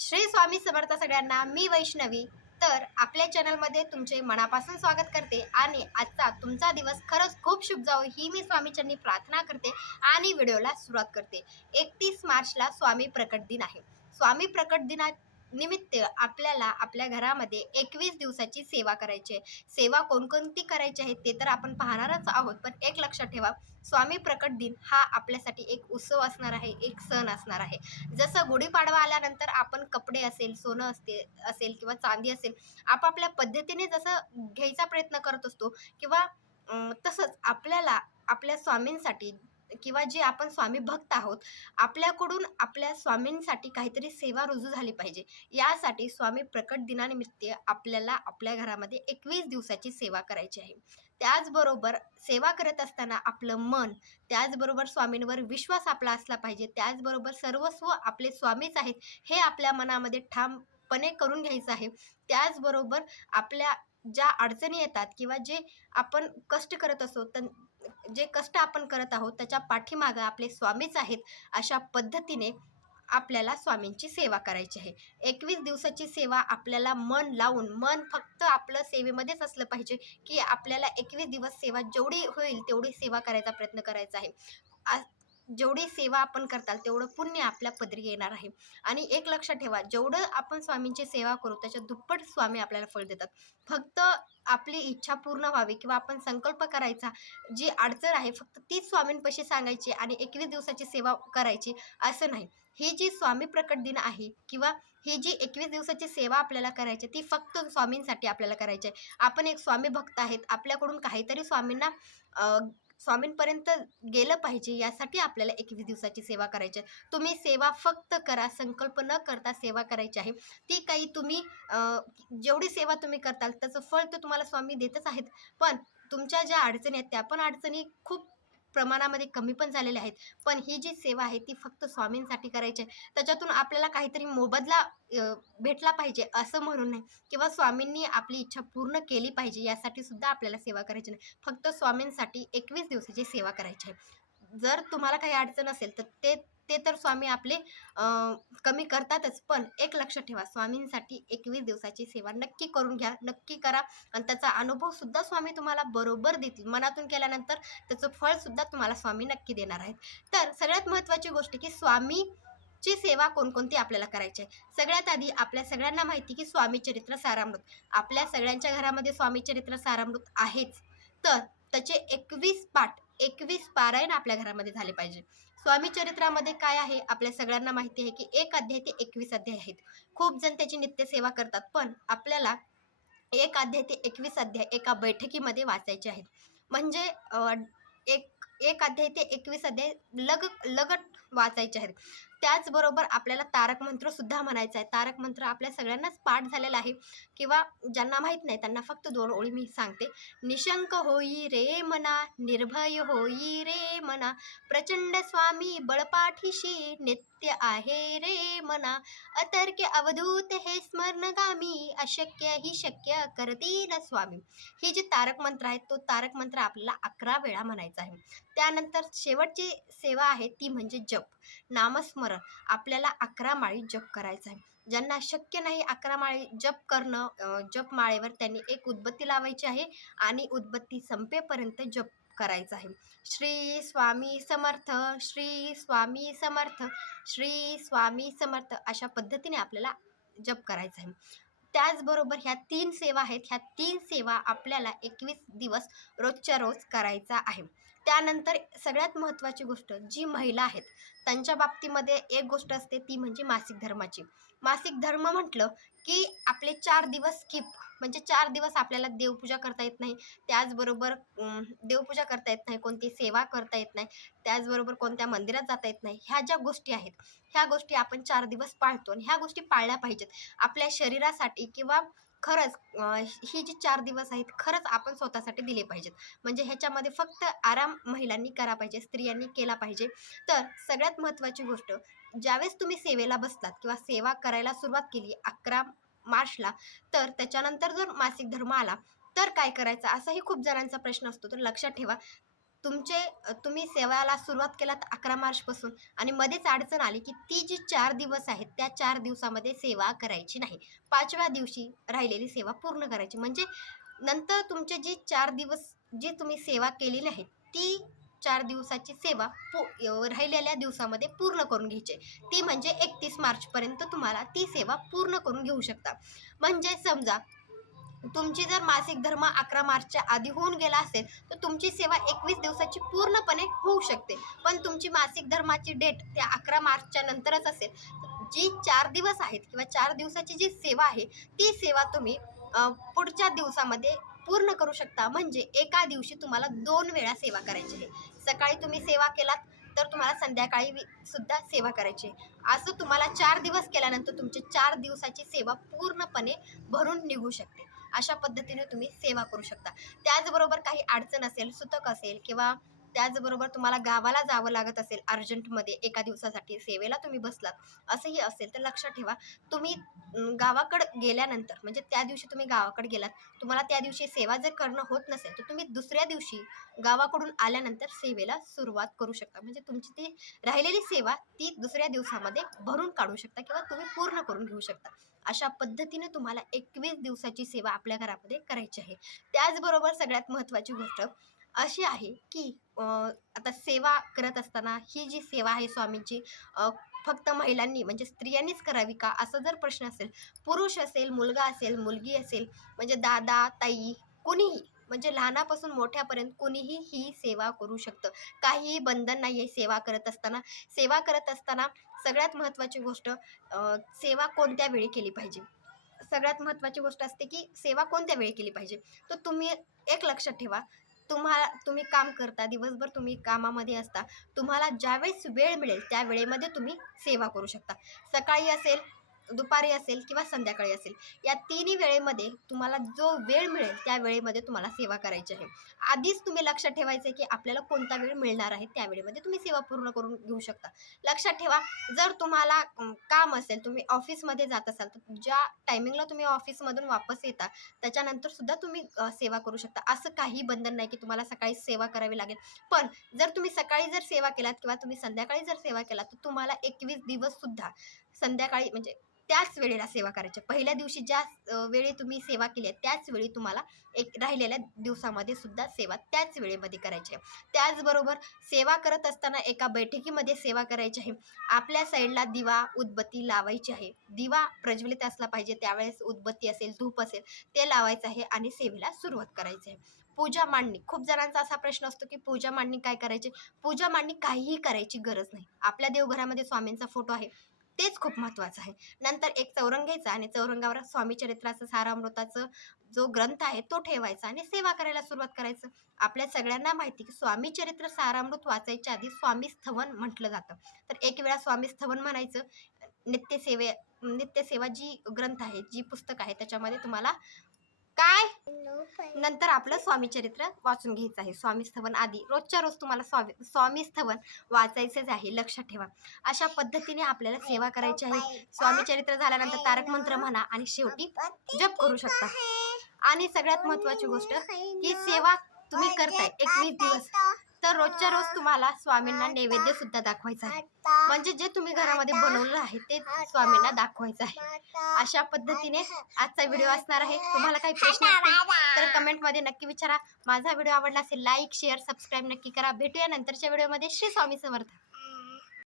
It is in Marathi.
श्री स्वामी समर्थ सगळ्यांना. मी वैष्णवी. तर आपल्या चॅनलमध्ये तुमचे मनापासून स्वागत करते आणि आजचा तुमचा दिवस खरंच खूप शुभ जावो ही मी स्वामीचरणी प्रार्थना करते आणि व्हिडिओला सुरुवात करते. 31 मार्चला स्वामी प्रकट दिन आहे. स्वामी प्रकट दिना निमित्त आपल्याला आपल्या घरामध्ये 21 दिवसाची सेवा करायची आहे. सेवा कोणकोणती करायची आहे ते तर आपण पाहणारच आहोत, पण एक लक्षात ठेवा, स्वामी प्रकट दिन हा आपल्यासाठी एक उत्सव असणार आहे, एक सण असणार आहे. जसं गुढीपाडवा आल्यानंतर आपण कपडे असेल, सोनं असेल किंवा चांदी असेल, आपापल्या पद्धतीने जसं घ्यायचा प्रयत्न करत असतो किंवा तसंच आपल्याला आपल्या स्वामींसाठी किंवा जे आपण स्वामी भक्त आहोत, आपल्याकडून आपल्या स्वामींसाठी काहीतरी सेवा रुजू झाली पाहिजे. यासाठी स्वामी प्रकट दिनानिमित्त आपल्याला आपल्या घरामध्ये 21 दिवसाची सेवा करायची आहे. त्याचबरोबर सेवा करत असताना आपलं मन, त्याचबरोबर स्वामींवर विश्वास आपला असला पाहिजे. त्याचबरोबर सर्वस्व आपले स्वामीच आहेत, हे आपल्या मनामध्ये ठामपणे करून घ्यायचं आहे. त्याचबरोबर आपल्या ज्या अडचणी येतात किंवा जे आपण कष्ट करत असो, जे कष्ट आपण करत आहोत त्याच्या पाठीमागं आपले स्वामीच आहेत, अशा पद्धतीने आपल्याला स्वामींची सेवा करायची आहे. 21 दिवसाची सेवा आपल्याला मन लावून, मन फक्त आपलं सेवेमध्येच असलं पाहिजे, की आपल्याला 21 दिवस सेवा जेवढी होईल तेवढी सेवा करायचा प्रयत्न करायचा आहे. जेवढी सेवा आपण करताल तेवढं पुण्य आपल्या पदरी येणार आहे. आणि एक लक्षात ठेवा, जेवढं आपण स्वामींची सेवा करू त्याच्या दुप्पट स्वामी आपल्याला फळ देतात. फक्त आपली इच्छा पूर्ण व्हावी किंवा आपण संकल्प करायचा, जी अडचण आहे फक्त तीच स्वामींपाशी सांगायची आणि 21 दिवसाची सेवा करायची असं नाही. ही जी स्वामी प्रकट दिन आहे किंवा ही जी 21 दिवसाची सेवा आपल्याला करायची ती फक्त स्वामींसाठी आपल्याला करायची आहे. आपण एक स्वामी भक्त आहेत, आपल्याकडून काहीतरी स्वामींपर्यंत गेलं पाहिजे, यासाठी आपल्याला 21 दिवसाची सेवा करायची आहे. तुम्ही सेवा फक्त करा, संकल्प न करता सेवा करायची आहे. ती काही तुम्ही जेवढी सेवा तुम्ही करताल त्याचं फळ तर तुम्हाला स्वामी देतच आहेत. पण तुमच्या ज्या अडचणी आहेत त्या पण अडचणी खूप प्रमाणामध्ये कमी पण झालेल्या आहेत. पण ही जी सेवा आहे ती फक्त स्वामींसाठी करायची आहे. त्याच्यातून आपल्याला काहीतरी मोबदला भेटला पाहिजे असं म्हणून नाही, किंवा स्वामींनी आपली इच्छा पूर्ण केली पाहिजे यासाठी सुद्धा आपल्याला सेवा करायची नाही. फक्त स्वामींसाठी 21 दिवसाची सेवा करायची आहे. जर तुम्हाला काही अडचण असेल तर ते ते तर स्वामी आपले कमी करतातच. पण एक लक्षात ठेवा, स्वामींसाठी 21 दिवसाची सेवा नक्की करून घ्या, नक्की करा आणि त्याचा अनुभवसुद्धा स्वामी तुम्हाला बरोबर देतील. मनातून केल्यानंतर त्याचं फळसुद्धा तुम्हाला स्वामी नक्की देणार आहेत. तर सगळ्यात महत्त्वाची गोष्ट की स्वामीची सेवा कोणकोणती आपल्याला करायची आहे. सगळ्यात आधी आपल्या सगळ्यांना माहिती की स्वामी चरित्र सारामृत आपल्या सगळ्यांच्या घरामध्ये स्वामी चरित्र सारामृत आहेच. तर त्याचे 21 पाठ, 21 पारायण आपल्या घरामध्ये झाले पाहिजे. स्वामी चरित्रामध्ये काय आहे आपल्या सगळ्यांना माहिती आहे की 1 अध्याय ते 21 अध्याय आहेत. खूप जण त्याची नित्यसेवा करतात, पण आपल्याला 1 अध्याय ते 21 अध्याय एका बैठकीमध्ये वाचायचे आहेत. म्हणजे एक 1 अध्याय ते 21 अध्याय लगट वाचायचे आहेत. त्याचबरोबर आपल्याला तारक मंत्रसुद्धा म्हणायचा आहे. तारक मंत्र आपल्या सगळ्यांनाच पाठ झालेला आहे किंवा ज्यांना माहीत नाही त्यांना फक्त 2 ओळी मी सांगते. निशंक होई रे मना, निर्भय होई रे मना, प्रचंड स्वामी बळपाठीशी, नित्य आहे रे मना, अतर्क्य अवधूत हे स्मरणगामी, अशक्य ही शक्य करतील स्वामी. ही जी तारक मंत्र आहेत तो तारक मंत्र आपल्याला 11 वेळा म्हणायचा आहे. त्यानंतर शेवटची सेवा आहे ती म्हणजे जप, नामस्मरण. आपल्याला 11 माळी जप करायचा आहे. ज्यांना शक्य नाही 11 माळी जप करणं, जपमाळेवर त्यांनी एक उदबत्ती लावायची आहे आणि उदबत्ती संपेपर्यंत जप करायचा आहे. श्री स्वामी समर्थ, श्री स्वामी समर्थ, श्री स्वामी समर्थ, अशा पद्धतीने आपल्याला जप करायचा आहे. त्याचबरोबर ह्या 3 सेवा आहेत. ह्या 3 सेवा आपल्याला 21 दिवस रोजच्या रोज करायचा आहे. त्यानंतर सगळ्यात महत्त्वाची गोष्ट, जी महिला आहेत त्यांच्या बाबतीमध्ये एक गोष्ट असते ती म्हणजे मासिक धर्माची. मासिक धर्म म्हटलं की आपले 4 दिवस स्किप, म्हणजे 4 दिवस आपल्याला देवपूजा करता येत नाही. त्याचबरोबर देवपूजा करता येत नाही, कोणती सेवा करता येत नाही, त्याचबरोबर कोणत्या मंदिरात जाता येत नाही. ह्या ज्या गोष्टी आहेत, ह्या गोष्टी आपण 4 दिवस पाळतो आणि ह्या गोष्टी पाळल्या पाहिजेत आपल्या शरीरासाठी. किंवा खरंच ही जी 4 दिवस आहेत खरंच आपण स्वतःसाठी दिले पाहिजेत. म्हणजे ह्याच्यामध्ये फक्त आराम महिलांनी करा पाहिजे, स्त्रियांनी केला पाहिजे. तर सगळ्यात महत्त्वाची गोष्ट, ज्यावेळेस तुम्ही सेवेला बसलात किंवा सेवा करायला सुरुवात केली 11 मार्चला, तर त्याच्यानंतर जर मासिक धर्म आला तर काय करायचं, असाही खूप जणांचा प्रश्न असतो. तर लक्षात ठेवा, तुम्ही सेवाला सुरुवात केलात 11 मार्चपासून आणि मध्येच अडचण आली, की ती जी 4 दिवस आहेत, त्या 4 दिवसामध्ये सेवा करायची नाही. 5व्या दिवशी राहिलेली सेवा पूर्ण करायची. म्हणजे नंतर तुमचे जी 4 दिवस जी तुम्ही सेवा केलेली आहे, ती 4 दिवसाची सेवा राहिलेल्या दिवसामध्ये पूर्ण करून घ्यायची. ती म्हणजे 31 मार्चपर्यंत तुम्हाला ती सेवा पूर्ण करून घेऊ शकता. म्हणजे समजा तुमची जर मासिक धर्म 11 मार्चच्या आधी होऊन गेला असेल, तर तुमची सेवा 21 दिवसाची पूर्णपणे होऊ शकते. पण तुमची मासिक धर्माची डेट त्या 11 मार्चच्या नंतरच असेल, जी 4 दिवस आहेत किंवा 4 दिवसाची जी सेवा आहे, ती सेवा तुम्ही पुढच्या दिवसामध्ये पूर्ण करू शकता. म्हणजे एका दिवशी तुम्हाला 2 वेळा सेवा करायची आहे. सकाळी तुम्ही सेवा केलात, तर तुम्हाला संध्याकाळी सुद्धा सेवा करायची आहे. असं तुम्हाला 4 दिवस केल्यानंतर तुमची 4 दिवसाची सेवा पूर्णपणे भरून निघू शकते. अशा पद्धतीने तुम्ही सेवा करू शकता. त्याचबरोबर काही अडचण असेल, सुतक असेल किंवा त्याचबरोबर तुम्हाला गावाला जावं लागत असेल अर्जंटमध्ये एका दिवसासाठी सेवेला तुम्ही बसलात, असंही असेल तर लक्षात ठेवा, तुम्ही गावाकडं गेल्यानंतर म्हणजे त्या दिवशी तुम्ही गावाकडे गेलात, तुम्हाला त्या दिवशी सेवा जर करणं होत नसेल, तर तुम्ही दुसऱ्या दिवशी गावाकडून आल्यानंतर सेवेला सुरुवात करू शकता. म्हणजे तुमची ती राहिलेली सेवा ती दुसऱ्या दिवसामध्ये भरून काढू शकता किंवा तुम्ही पूर्ण करून घेऊ शकता. अशा पद्धतीने तुम्हाला 21 दिवसाची सेवा आपल्या घरामध्ये करायची आहे. त्याचबरोबर सगळ्यात महत्त्वाची गोष्ट अशी आहे, की आता सेवा करत असताना ही जी सेवा आहे स्वामींची फक्त महिलांनी म्हणजे स्त्रियांनीच करावी का? असा जर प्रश्न असेल, पुरुष असेल, मुलगा असेल, मुलगी असेल, म्हणजे दादा, ताई कोणीही म्हणजे लहानापासून मोठ्यापर्यंत कोणीही ही सेवा करू शकतं. काहीही बंधन नाही आहे सेवा करत असताना. सेवा करत असताना सगळ्यात महत्त्वाची गोष्ट सेवा कोणत्या वेळी केली पाहिजे. सगळ्यात महत्त्वाची गोष्ट असते, की सेवा कोणत्या वेळी केली पाहिजे. तर तुम्ही एक लक्षात ठेवा, तुम्ही काम करता, दिवसभर तुम्ही कामामध्ये असता. तुम्हाला ज्यावेळेस वेळ मिळेल त्या वेळेमध्ये तुम्ही सेवा करू शकता. सकाळी असेल, दुपारी असेल किंवा संध्याकाळी असेल. या तिन्ही वेळेमध्ये तुम्हाला जो वेळ मिळेल त्या वेळेमध्ये तुम्हाला सेवा करायची आहे. आधीच तुम्ही लक्षात ठेवायचं आहे, की आपल्याला कोणता वेळ मिळणार आहे त्या वेळेमध्ये तुम्ही सेवा पूर्ण करून घेऊ शकता. लक्षात ठेवा, जर तुम्हाला काम असेल, तुम्ही ऑफिसमध्ये जात असाल, तर ज्या टायमिंगला तुम्ही ऑफिसमधून वापस येता त्याच्यानंतर सुद्धा तुम्ही सेवा करू शकता. असं काही बंधन नाही, की तुम्हाला सकाळी सेवा करावी लागेल. पण जर तुम्ही सकाळी जर सेवा केलात किंवा तुम्ही संध्याकाळी जर सेवा केलात, तर तुम्हाला 21 दिवससुद्धा संध्याकाळी म्हणजे त्याच वेळेला सेवा करायची. पहिल्या दिवशी ज्या वेळी तुम्ही सेवा केली आहे, त्याच वेळी तुम्हाला एक राहिलेल्या दिवसामध्ये सुद्धा सेवा त्याच वेळेमध्ये करायची आहे. त्याचबरोबर सेवा करत असताना एका बैठकीमध्ये सेवा करायची आहे. आपल्या साईडला दिवा, उदबत्ती लावायची आहे. दिवा प्रज्वलित असला पाहिजे, त्यावेळेस उदबत्ती असेल, धूप असेल ते लावायचं आहे आणि सेवेला सुरुवात करायची आहे. पूजा मांडणी. खूप जणांचा असा प्रश्न असतो, की पूजा मांडणी काय करायची? पूजा मांडणी काहीही करायची गरज नाही. आपल्या देवघरामध्ये स्वामींचा फोटो आहे, तेच खूप महत्त्वाचं आहे. नंतर एक चौरंग घ्यायचा आणि चौरंगावर स्वामी चरित्राचं सारामृताचं जो ग्रंथ आहे तो ठेवायचा आणि सेवा करायला सुरुवात करायचं. आपल्या सगळ्यांना माहिती की स्वामी चरित्र सारामृत वाचायच्या आधी स्वामी स्थवन म्हटलं जातं. तर एक वेळा स्वामी स्थवन म्हणायचं. नित्यसेवे नित्यसेवा जी ग्रंथ आहे, जी पुस्तक आहे त्याच्यामध्ये तुम्हाला काय नंतर आपलं स्वामी चरित्र वाचून घ्यायचं आहे. स्वामी स्थवन आधी रोजच्या रोज तुम्हाला स्वामी स्थवन वाचायचंच आहे, लक्षात ठेवा. अशा पद्धतीने आपल्याला सेवा करायची आहे. स्वामी चरित्र झाल्यानंतर तारक मंत्र म्हणा आणि शेवटी जप करू शकता. आणि सगळ्यात महत्त्वाची गोष्ट की सेवा तुम्ही करताय 21 दिवस, तर रोजच्या रोज तुम्हाला स्वामींना नैवेद्य सुद्धा दाखवायचा आहे. म्हणजे जे तुम्ही घरामध्ये बनवलं आहे ते स्वामींना दाखवायचं आहे. अशा पद्धतीने आजचा व्हिडिओ असणार आहे. तुम्हाला काही प्रश्न असतील तर कमेंटमध्ये नक्की विचारा. माझा व्हिडिओ आवडला असेल लाईक, शेअर, सबस्क्राईब नक्की करा. भेटूया नंतरच्या व्हिडिओमध्ये. श्री स्वामी समर्थ.